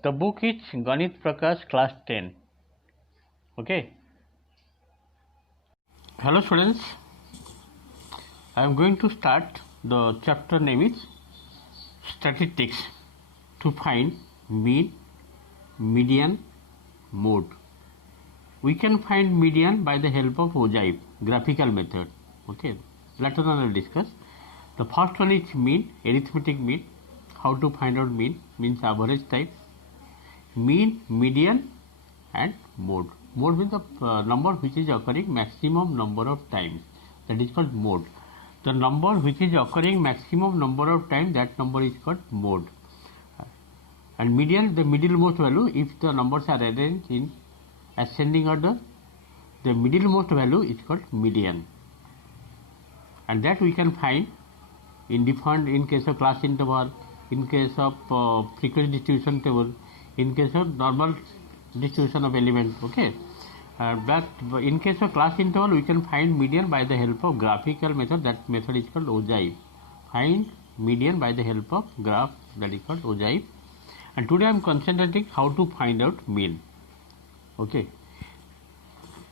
The book is Ganit Prakash, class 10. Okay. Hello students. I am going to start the chapter name is statistics to find mean, median, mode. We can find median by the help of ogive graphical method. Okay. Later on I will discuss. The first one is mean, arithmetic mean. How to find out mean means average type. Mean, median and mode. Mode means the number which is occurring maximum number of times. That is called mode. The number which is occurring maximum number of times, that number is called mode. And median, the middlemost value, if the numbers are arranged in ascending order, the middlemost value is called median. And that we can find in different, in case of class interval, in case of frequency distribution table, in case of normal distribution of elements. Okay. But in case of class interval, we can find median by the help of graphical method. That method is called ogive. Find median by the help of graph, that is called ogive. And today I am concentrating how to find out mean. Okay.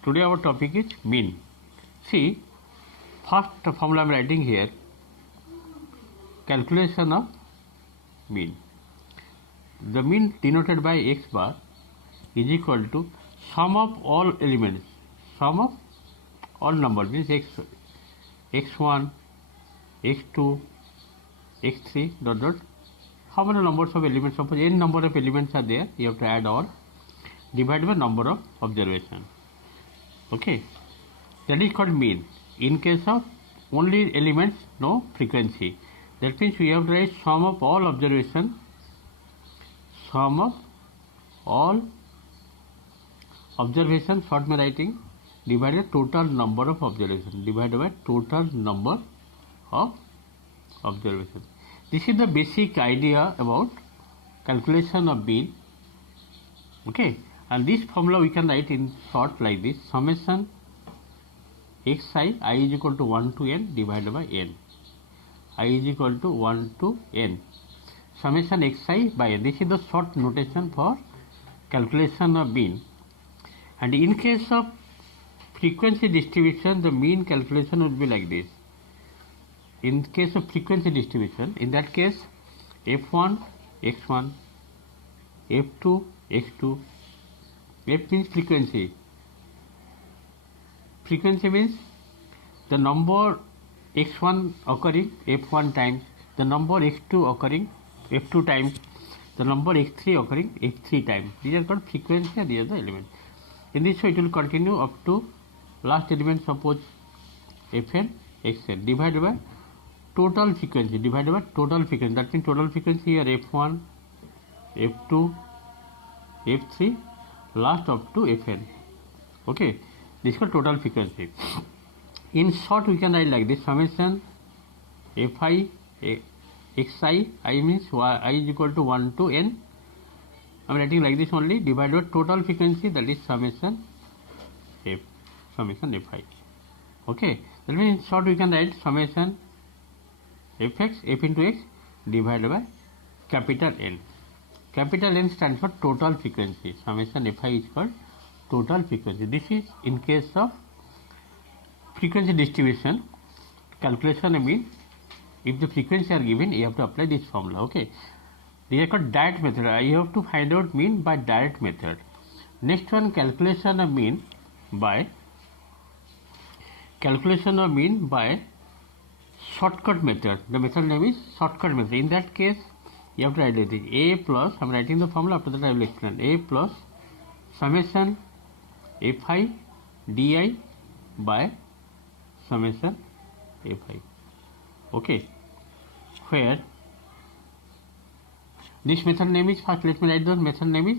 Today our topic is mean. See, first formula I am writing here, calculation of mean. The mean denoted by x bar is equal to sum of all elements, sum of all numbers, means x1, x2, x3 dot dot. How many numbers of elements? Suppose n number of elements are there, you have to add all, divided by number of observation. Okay, that is called mean. In case of only elements, no frequency. That means we have to write sum of all observation, sum of all observation, short में writing, divided total number of observation, divided by total number of observation. This is the basic idea about calculation of mean. Okay, and this formula we can write in short like this: summation xi, I is equal to 1 to n divided by n. I is equal to 1 to n. Summation xi by n. This is the short notation for calculation of mean. And in case of frequency distribution, the mean calculation would be like this. In case of frequency distribution, in that case, f1, x1, f2, x2, f means frequency. Frequency means the number x1 occurring f1 times, the number x2 occurring f2 times, the number x3 occurring f3 times. These are called frequency and these are the elements. In this way, it will continue up to last element, suppose fn, xn, divided by total frequency, divided by total frequency. That means total frequency here f1, f2, f3, last up to fn. Okay, this is called total frequency. In short, we can write like this: summation fi xi, I means I is equal to 1 to n. I am writing like this only, divided by total frequency, that is summation f, summation fi. Okay, that means in short we can write summation fx, f into x, divided by capital N. Capital N stands for total frequency. Summation fi is called total frequency. This is in case of frequency distribution, calculation of mean. If the frequency are given, you have to apply this formula. Okay. These are called direct method. You have to find out mean by direct method. Next one, calculation of mean by shortcut method. The method name is shortcut method. In that case, you have to write it a plus, I am writing the formula, after that I will explain. A plus summation fi di by summation fi. Okay, where this method name is, first let me write the method name is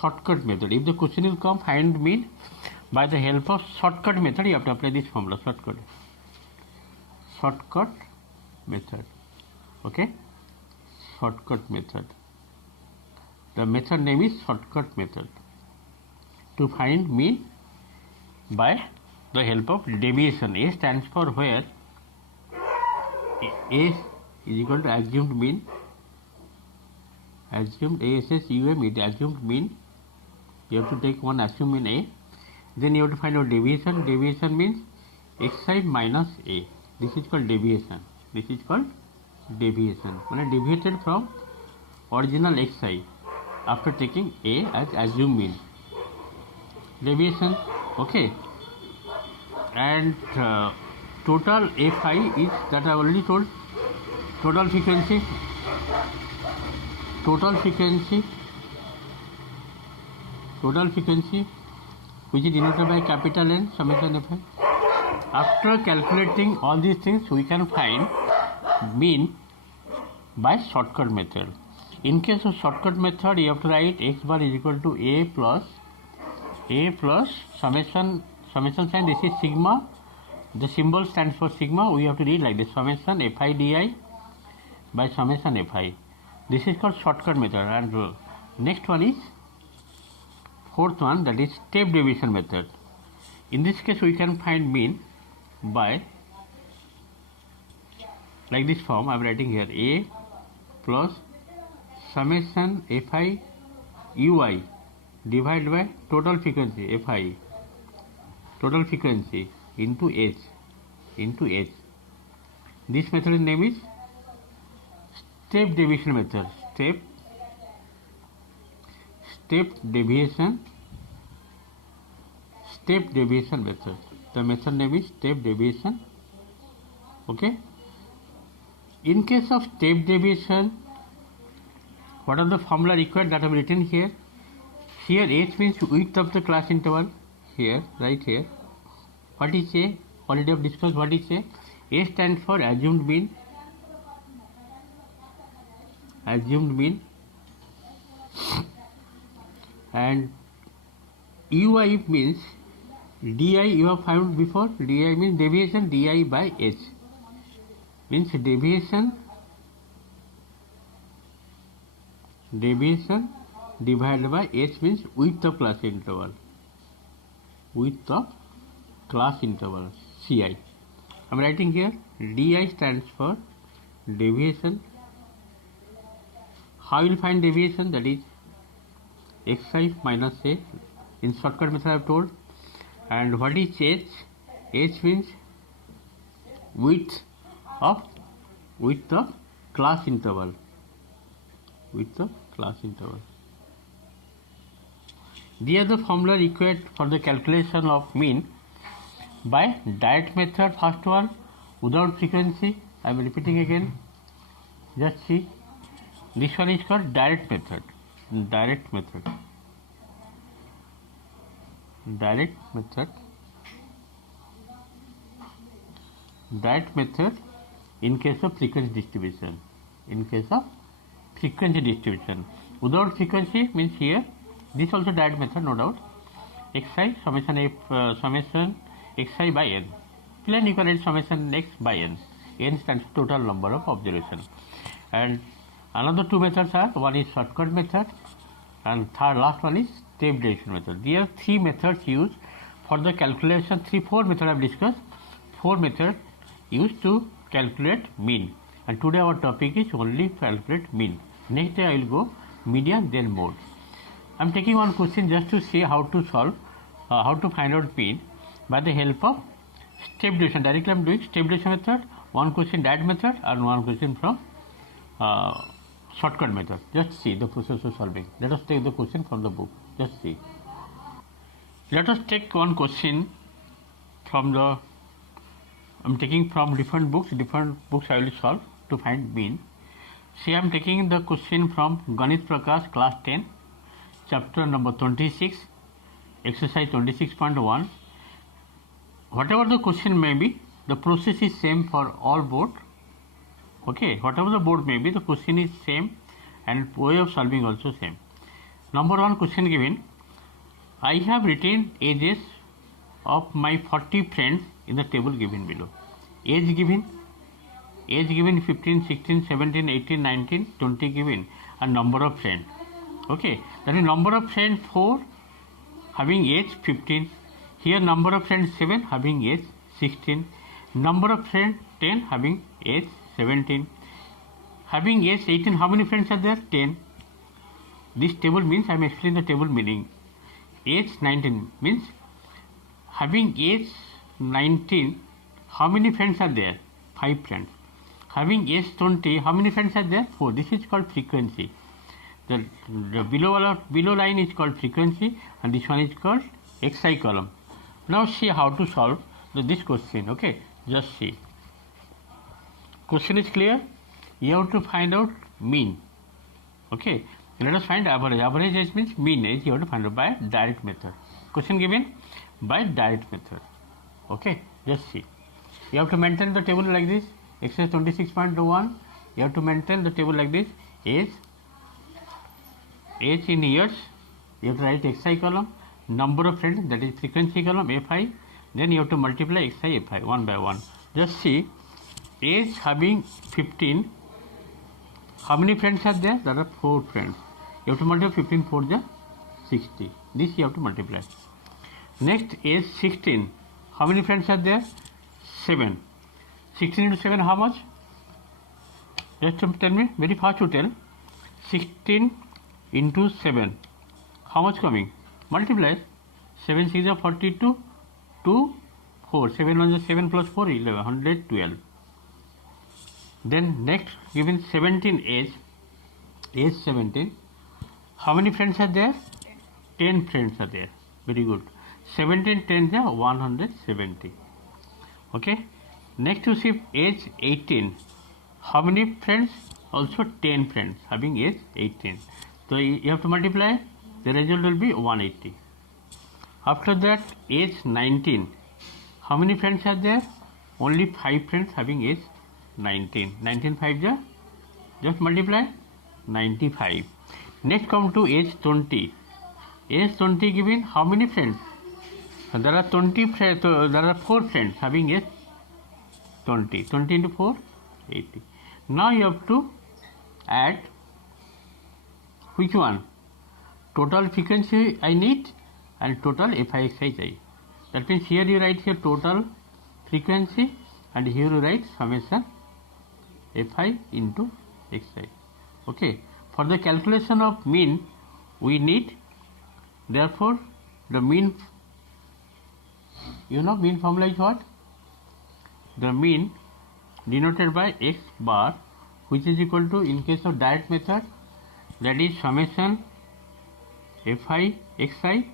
shortcut method. If the question will come, find mean by the help of shortcut method, you have to apply this formula, shortcut method. Okay, shortcut method. The method name is shortcut method to find mean by the help of deviation. A stands for where A is equal to assumed mean assumed ASSUM is assumed mean. You have to take one assumed mean A. Then you have to find out deviation. Deviation means xi minus A. This is called deviation. This is called deviation. When I deviated from original xi after taking A as assumed mean. Deviation, okay. And total Fi is, that I have already told, total frequency which is denoted by capital N summation Fi. After calculating all these things, we can find mean by shortcut method. In case of shortcut method, you have to write x bar is equal to A plus summation sign. This is sigma. The symbol stands for sigma. We have to read like this: summation Fi di by summation Fi. This is called shortcut method. And next one is fourth one, that is step deviation method. In this case, we can find mean by like this form. I am writing here: A plus summation Fi ui divided by total frequency Fi, total frequency into h. This method name is step deviation method. Step deviation method. The method name is step deviation. Okay. In case of step deviation, what are the formula required that I have written here? Here h means width of the class interval. Here, right here. What is A? Already have discussed what is A. A stands for assumed mean. And ui means di, you have found before. Di means deviation, di by h means deviation divided by h means width of class interval. Ci. I am writing here di stands for deviation. How you will find deviation? That is xi minus A. In shortcut method I have told. And what is h? H means width of class interval. These are the formula required for the calculation of mean by direct method. First one, without frequency. I am repeating again. Just see. This one is called direct method. Direct method in case of frequency distribution. Without frequency means here, this also direct method, no doubt. Xi summation xi by n. Plain you can write summation x by n. N stands for total number of observations. And another two methods are, one is shortcut method and last one is step deviation method. There are three methods used for the calculation. Four methods I have discussed. 4 methods used to calculate mean. And today our topic is only calculate mean. Next day I will go median, then mode. I am taking one question just to see how to solve, how to find out mean by the help of step deviation. Directly I am doing step deviation method, one question direct method and one question from shortcut method. Just see the process of solving. Let us take the question from the book. Just see. Let us take one question from the, I am taking from different books I will solve to find mean. See, I am taking the question from Ganit Prakash, class 10, chapter number 26, exercise 26.1. Whatever the question may be, the process is same for all board. Okay, whatever the board may be, the question is same and way of solving also same. Number one question given: I have written ages of my 40 friends in the table given below. Age given 15, 16, 17, 18, 19, 20 given, and number of friends. Okay, that is number of friends 4 having age 15. Here number of friends 7 having age 16. Number of friends 10 having age 17. Having age 18, how many friends are there? 10. This table means I am explaining the table meaning. Age 19 means having age 19, how many friends are there? 5 friends. Having age 20, how many friends are there? 4. This is called frequency. The below line is called frequency, and this one is called xi column. Now see how to solve this question. Okay, just see. Question is clear. You have to find out mean. Okay, let us find average. Average age means mean age. You have to find out by direct method. Question given by direct method. Okay, just see. You have to maintain the table like this. Exercise 26.1. You have to maintain the table like this. Age in years. You have to write xi column. Number of friends, that is frequency column, fi. Then you have to multiply xi fi one by one. Just see. Age having 15. How many friends are there? There are 4 friends. You have to multiply 15 for the 60. This you have to multiply. Next, age 16. How many friends are there? 7. 16 into 7, how much? Just tell me, very fast to tell. 16 into 7. How much coming? Multiply. 7 6 are 42. 2, 4. 7 1 is 7 plus 4, 11. 112. Then next, given 17 age 17. How many friends are there? 10 friends are there. Very good. 17 10 are 170. Okay. Next you see age 18. How many friends? Also 10 friends having age 18. So you have to multiply. The result will be 180. After that, age 19. How many friends are there? Only 5 friends having age 19. 19 5 ja, just multiply 95. Next come to age 20. Age 20 given how many friends? There are 20 friends. There are 4 friends having age 20. 20 into 4, 80. Now you have to add which one? Total frequency I need and total FIXI. That means here you write here total frequency and here you write summation Fi into Xi. Okay. For the calculation of mean, we need, therefore, the mean, mean formula is what? The mean denoted by x bar, which is equal to, in case of direct method, that is summation Fi Xi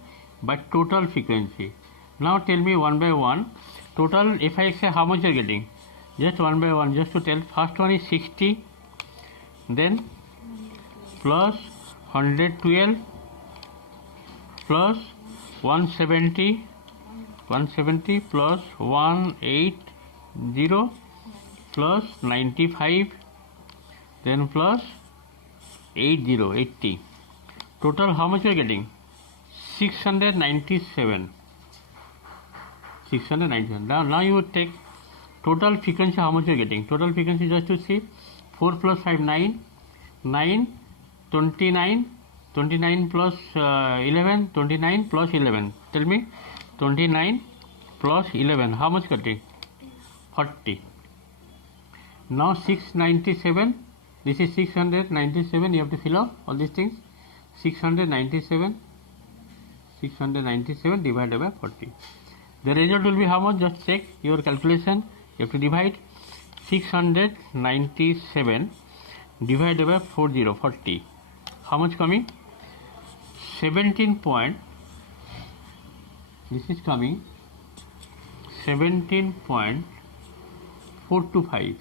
by total frequency. Now tell me one by one, total Fi Xi how much you are getting? Just one by one, just to tell. First one is 60, then plus 112 plus 170 plus 180 plus 95, then plus 80. Total how much you are getting? 697. Now you would take total frequency, how much you are getting? Total frequency, just to see, 4 plus 5 9, 29 plus 11, 29 plus 11. Tell me, 29 plus 11, how much getting? 40. Now 697, this is 697, you have to fill up all these things. 697 divided by 40. The result will be how much? Just check your calculation. You have to divide 697 divided by 40. How much coming? 17 point. This is coming 17.425.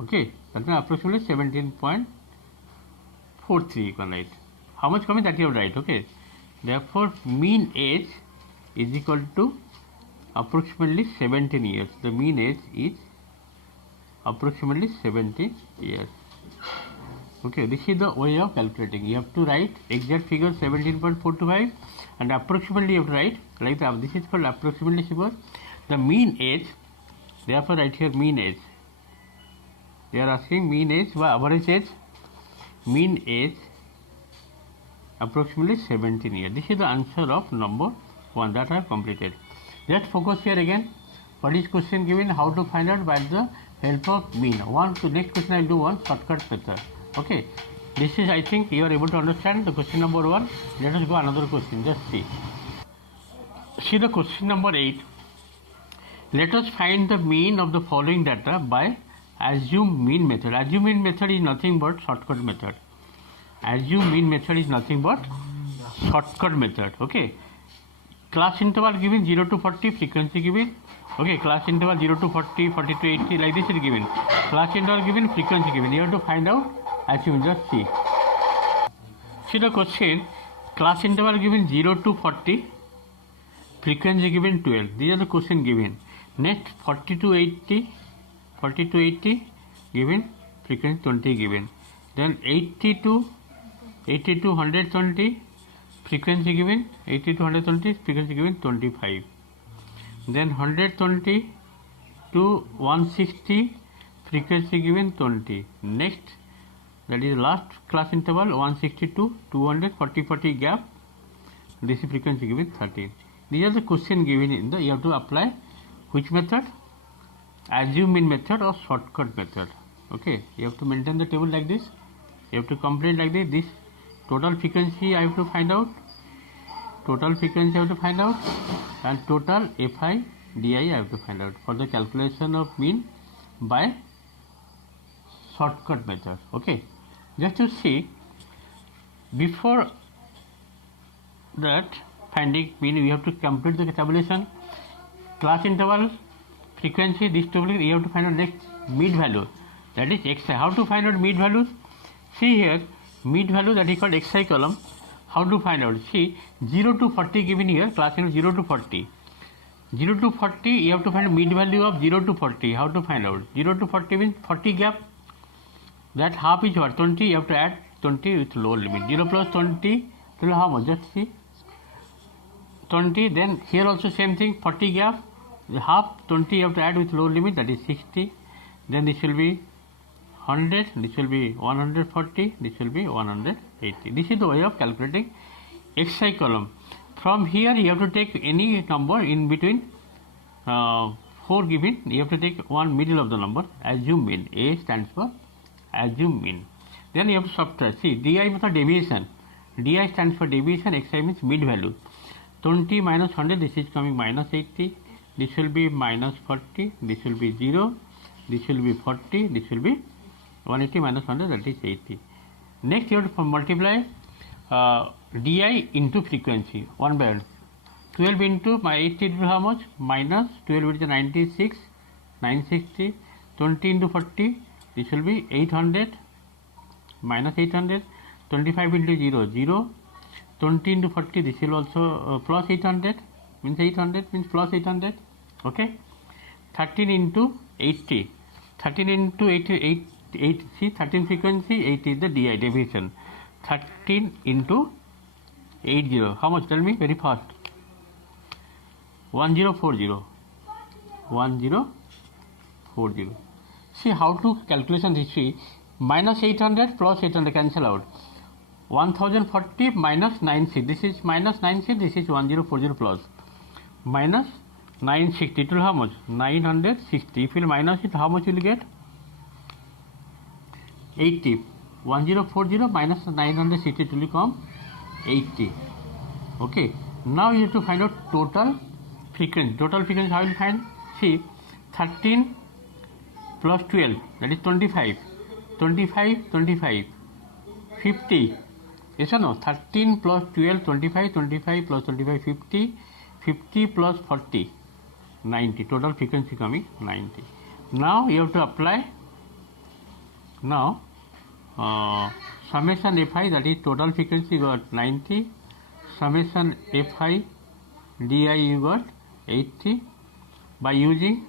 Okay, that means approximately 17.43 you can write. How much coming, that you have write. Okay, therefore mean age is equal to approximately 17 years. The mean age is approximately 17 years. Okay, this is the way of calculating. You have to write exact figure 17.425 and approximately you have to write like that. This is called approximately figure. The mean age, therefore write here mean age. They are asking mean age or average age. Mean age approximately 17 years. This is the answer of number 1 that I have completed. Just focus here again. What is question given? How to find out by the help of mean. Next question I will do one shortcut method. Okay. This is, I think you are able to understand the question number 1. Let us go another question. Just see. See the question number 8. Let us find the mean of the following data by assume mean method. Assume mean method is nothing but shortcut method. Assume mean method is nothing but shortcut method. Okay. Class interval given 0 to 40, frequency given. Okay, class interval 0 to 40, 40 to 80, like this is given. Class interval given, frequency given. You have to find out. Assume, just see. See the question. Class interval given 0 to 40, frequency given 12. These are the question given. Next 40 to 80, 40 to 80 given, frequency 20 given. Then 80 to 120, frequency given, 80 to 120, frequency given 25. Then 120 to 160, frequency given 20. Next, that is last class interval 160 to 200, 40 gap. This is frequency given 13. These are the question given in the, you have to apply which method? Assume mean method or shortcut method. Okay, you have to maintain the table like this. You have to complete like this. This total frequency I have to find out. Total frequency I have to find out, and total Fi Di I have to find out for the calculation of mean by shortcut method. Okay, just to see, before that finding mean we have to complete the tabulation. Class interval, frequency, this table you have to find out next mid value, that is xi. How to find out mid value? See here, mid value, that is called xi column. How to find out? See, 0 to 40 given here, class interval 0 to 40. 0 to 40, you have to find mid value of 0 to 40. How to find out? 0 to 40 means 40 gap. That half is what? 20. You have to add 20 with lower limit. 0 plus 20, so how much? Just see. 20. Then here also same thing, 40 gap. The half 20 you have to add with lower limit, that is 60. Then this will be 100, this will be 140, this will be 180. This is the way of calculating xi column. From here you have to take any number in between 4 given, you have to take one middle of the number, assume mean. A stands for assume mean. Then you have to subtract. See, Di means deviation. Di stands for deviation, xi means mid value. 20 minus 100, this is coming minus 80. This will be minus 40, this will be 0, this will be 40, this will be 180 minus 100, that is 80. Next you have to multiply Di into frequency, 1 by 1. 12 into my 80 into how much? Minus 12 into 96, 960, 20 into 40, this will be 800, minus 800, 25 into 0, 0, 20 into 40, this will also plus 800, means 800 means plus 800. Okay, 13 into 80, 13 into 80, 8, see 13 frequency, 80 is the Di deviation. 13 into 80, how much? Tell me very fast. 1040, 1040. See how to calculation history. Minus 800 plus 800 cancel out. 1040 minus 9c, this is minus 9c, this is 1040 plus. Minus 960, to how much? 960. If you minus it, how much you will get? 80. 1040 minus 960 will come 80. Okay. Now you have to find out total frequency. Total frequency how you will find? See, 13 plus 12, that is 25. 25, 25. 50. Yes or no? 13 plus 12, 25, 25 plus 25, 50. 50 plus 40, 90. Total frequency coming 90. Now you have to apply now summation Fi, that is total frequency, you got 90. Summation Fi Di you got 80 by using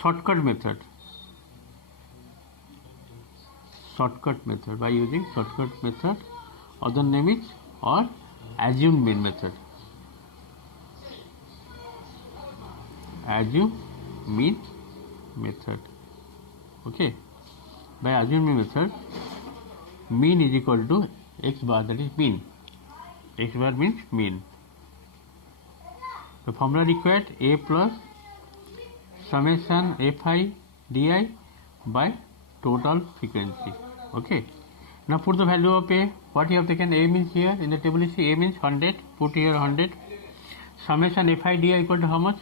shortcut method. By using shortcut method, other name is or assume mean method. Assume mean method. Okay. By assume mean method, mean is equal to x bar, that is mean. X bar means mean. The formula required a plus summation Fi di by total frequency. Okay. Now put the value of A. What you have taken A means here in the table is A means 100. Put here 100. Summation Fi di equal to how much?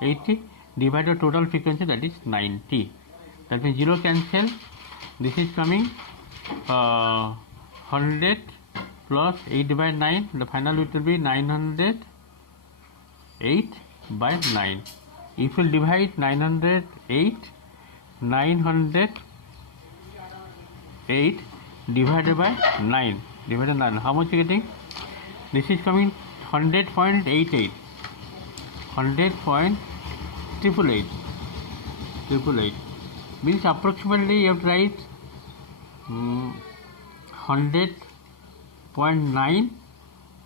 80 divided total frequency, that is 90. That means 0 cancel. This is coming 100 plus 8 by 9. The final it will be 908 by 9. If you divide 908 divided by 9, how much you getting? This is coming 100.88. 100.888 means approximately you have to write 100.9,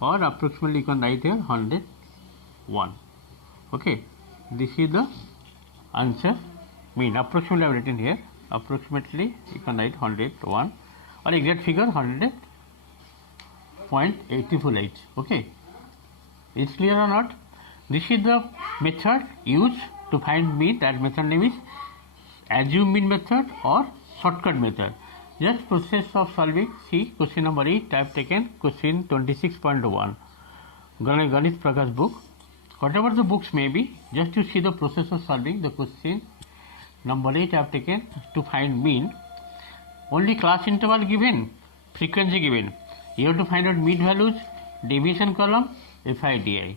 or approximately you can write here 101. Okay, this is the answer. Mean approximately I have written here. Approximately you can write 101, or exact figure 100.888. Okay, it's clear or not? This is the method used to find mean. That method name is assume mean method or shortcut method. Just process of solving. See question number 8. I have taken question 26.1. Ganit Prakash book. Whatever the books may be, just to see the process of solving the question number 8 I have taken to find mean. Only class interval given, frequency given. You have to find out mean values, deviation column, Fi di.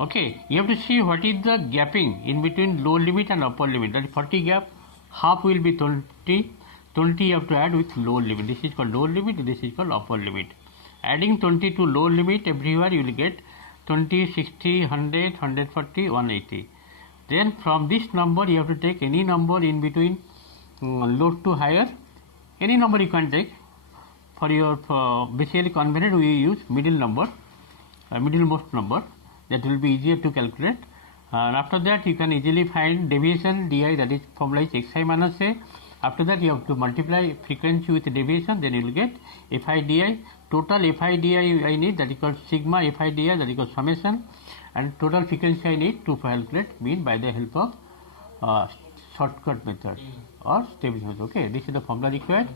Okay, you have to see what is the gapping in between lower limit and upper limit. That is 40 gap, half will be 20. 20 you have to add with lower limit. This is called lower limit, this is called upper limit. Adding 20 to lower limit, everywhere you will get 20, 60, 100, 140, 180. Then from this number you have to take any number in between low to higher. Any number you can take. For your basically convenient we use middle number, middlemost number. That will be easier to calculate. And after that you can easily find deviation di, that is formula is xi minus a. After that you have to multiply frequency with deviation, then you will get Fi di. Total Fi di I need, that is called sigma Fi di, that is called summation, and total frequency I need to calculate mean by the help of shortcut method or step method. Okay, this is the formula required.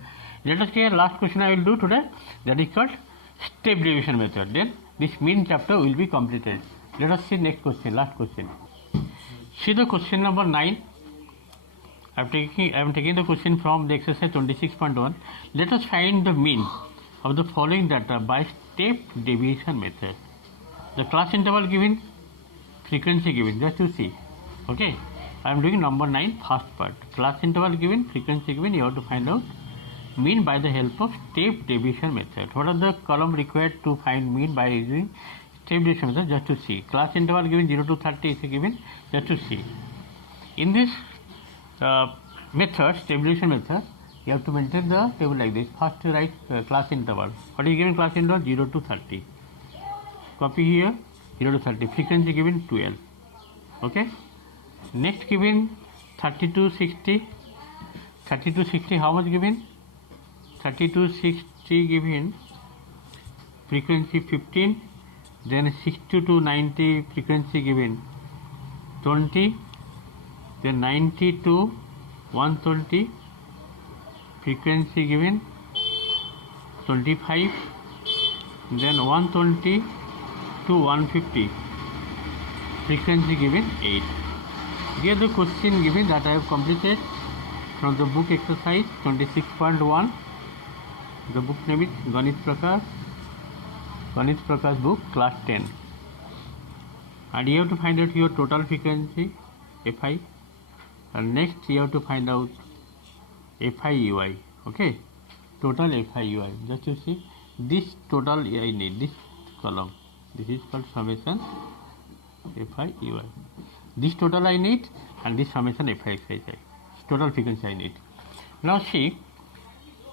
Let us take last question I will do today, that is called step deviation method. Then this mean chapter will be completed. Let us see next question, last question. See the question number 9. I am taking the question from the exercise 26.1. Let us find the mean of the following data by step deviation method. The class interval given, frequency given, just to see. Okay, I am doing number 9, first part. Class interval given, frequency given, you have to find out mean by the help of step deviation method. What are the column required to find mean by using step deviation method? Just to see. Class interval given 0 to 30 is given, just to see. In this method, step deviation method, you have to maintain the table like this. First you write class interval. What is given class interval? 0 to 30. Copy here 0 to 30. Frequency given 12. Okay. Next given 30 to 60. 30 to 60 how much given? 30 to 60 given frequency 15. Then 60 to 90 frequency given 20. Then 90 to 120 frequency given 25. Then 120 to 150 frequency given 8. Here the question given that I have completed from the book exercise 26.1. The book name is Ganit Prakash book, class 10. And you have to find out your total frequency Fi, and next you have to find out Fi ui. Okay, total Fi ui. Just you see this total I need, this column, this is called summation Fi ui. This total I need, and this summation Fi xi. Total frequency I need. Now see,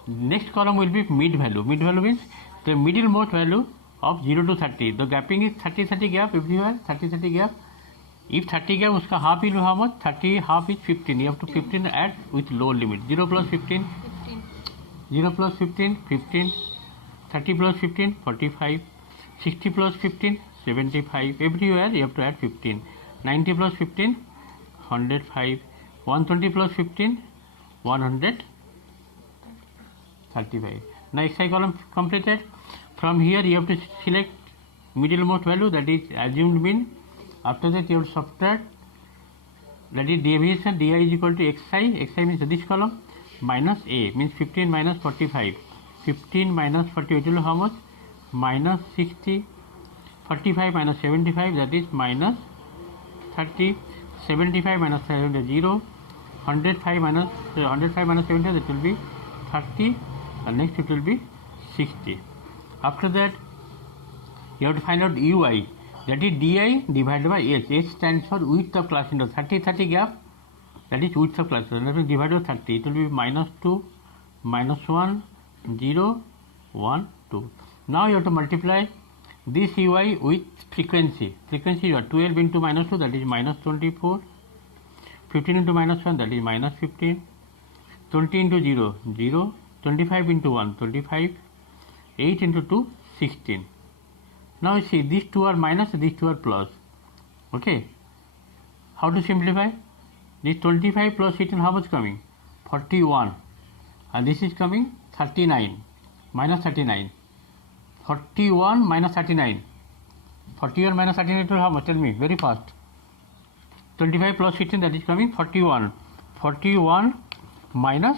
next column will be mid value. Mid value means the middlemost value of 0 to 30. The gapping is 30 gap everywhere, 30 gap. If 30 gap, uska half will be how much? 30 half is 15. You have to 15 add with low limit. 0 plus 15, 0 plus 15, 15. 30 plus 15, 45. 60 plus 15, 75. Everywhere you have to add 15. 90 plus 15, 105, 120 plus 15, 135. Now xi column completed. From here you have to select middlemost value, that is assumed mean. After that you have to subtract, that is deviation. Di is equal to xi. Xi means this column minus a, means 15 minus 45. 15 minus 40, it will be how much? Minus 60. 45 minus 75, that is minus 30. 75 minus 70, 0. 105 minus 70, that will be 30. And next it will be 60. After that you have to find out ui, that is di divided by h. H stands for width of class interval. 30 gap, that is width of class interval. That means divided by 30, it will be minus 2, minus 1, 0, 1, 2. Now you have to multiply this ui with frequency. Frequency you are 12 into minus 2, that is minus 24. 15 into minus 1, that is minus 15. 20 into 0, 0. 25 into 1, 25. 8 into 2, 16. Now you see, these two are minus, these two are plus. Okay. How to simplify? This 25 plus 18, how much coming? 41. And this is coming 39. Minus 39. 41 minus 39. 41 minus 39 to how much? Tell me very fast. 25 plus 15, that is coming 41. 41 minus,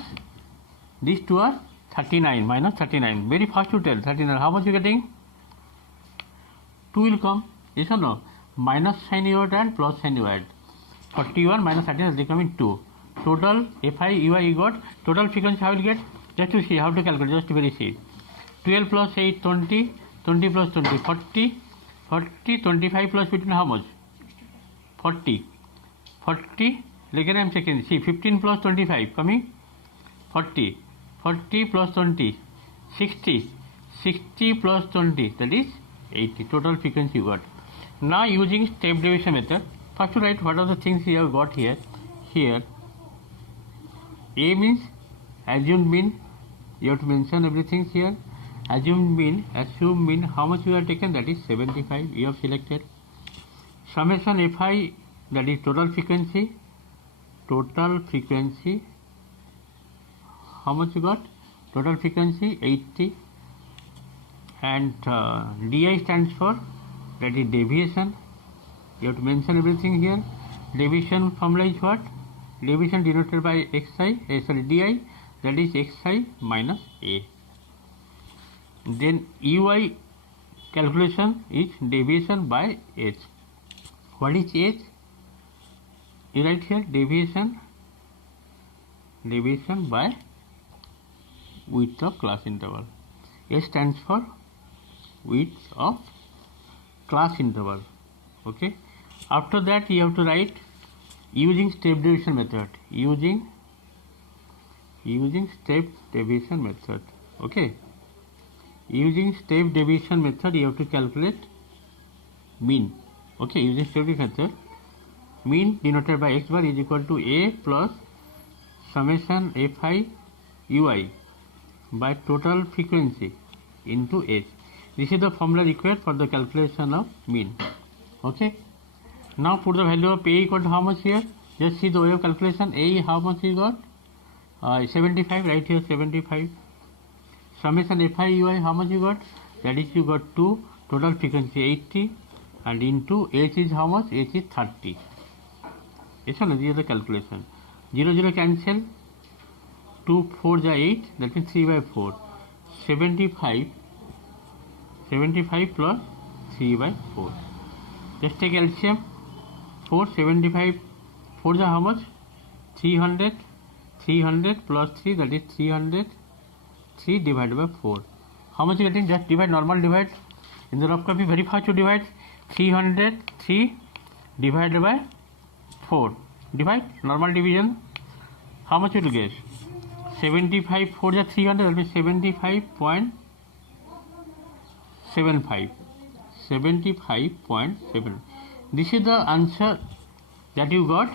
these two are 39, minus 39. Very fast to tell. 39. How much you getting? 2 will come. Yes or no? Minus sign you add and plus sign you add. 41 minus 39 is becoming 2. Total Fi ui you got. Total frequency how will get? Just to see how to calculate. Just to very see. 12 plus 8, 20. 20 plus 20, 40. 40, 25 plus 15, how much? 40. 40. Again I am checking. See, 15 plus 25 coming 40. 40 plus 20, 60. 60 plus 20, that is 80. Total frequency you got. Now using step deviation method, first to write what are the things you have got here. Here A means assumed mean. You have to mention everything here. Assumed mean, assumed mean, how much you have taken, that is 75. You have selected. Summation Fi, that is total frequency. Total frequency, how much you got? Total frequency 80. And di stands for, that is deviation. You have to mention everything here. Deviation formula is what? Deviation denoted by xi, di, that is xi minus a. Then ui calculation is deviation by h. What is h? You write here deviation by width of class interval. H stands for width of class interval. Okay. After that you have to write using step deviation method. Using step deviation method. Okay. Using step deviation method you have to calculate mean. Okay. Using step deviation method, mean denoted by x bar is equal to a plus summation Fi ui by total frequency into h. This is the formula required for the calculation of mean. Okay. Now put the value of a equal to how much here? Just see the way of calculation. A how much you got? 75. Right here 75. Summation Fi ui how much you got? That is you got 2. Total frequency 80 and into h is how much? H is 30. Yes or no? This is the calculation. 0 0 cancel. 2 4 is 8, that means 3 by 4. 75 plus 3 by 4. Just take LCM. 4 75 4 is how much? 300. 300 plus 3, that is 300. 3 divided by 4. How much you getting? Just divide, normal divide. In the rough copy very fast to divide. 300 3 divided by 4. Divide, normal division. How much you will get? 75 4 is 300, that means 75.75. 75.7. This is the answer that you got.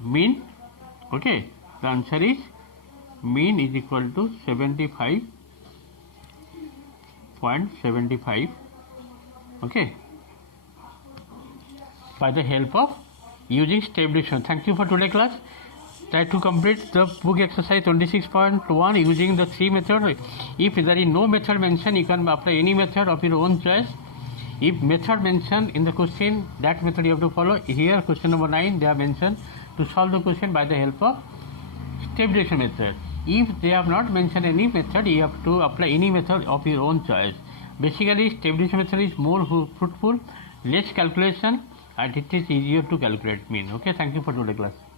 Mean. Okay. The answer is mean is equal to 75.75. Okay. By the help of using step division. Thank you for today class. Try to complete the book exercise 26.1 using the three methods. If there is no method mentioned, you can apply any method of your own choice. If method mentioned in the question, that method you have to follow. Here question number 9 they have mentioned to solve the question by the help of step division method. If they have not mentioned any method, you have to apply any method of your own choice. Basically step division method is more fruitful, less calculation, and it is easier to calculate mean. Okay, thank you for today class.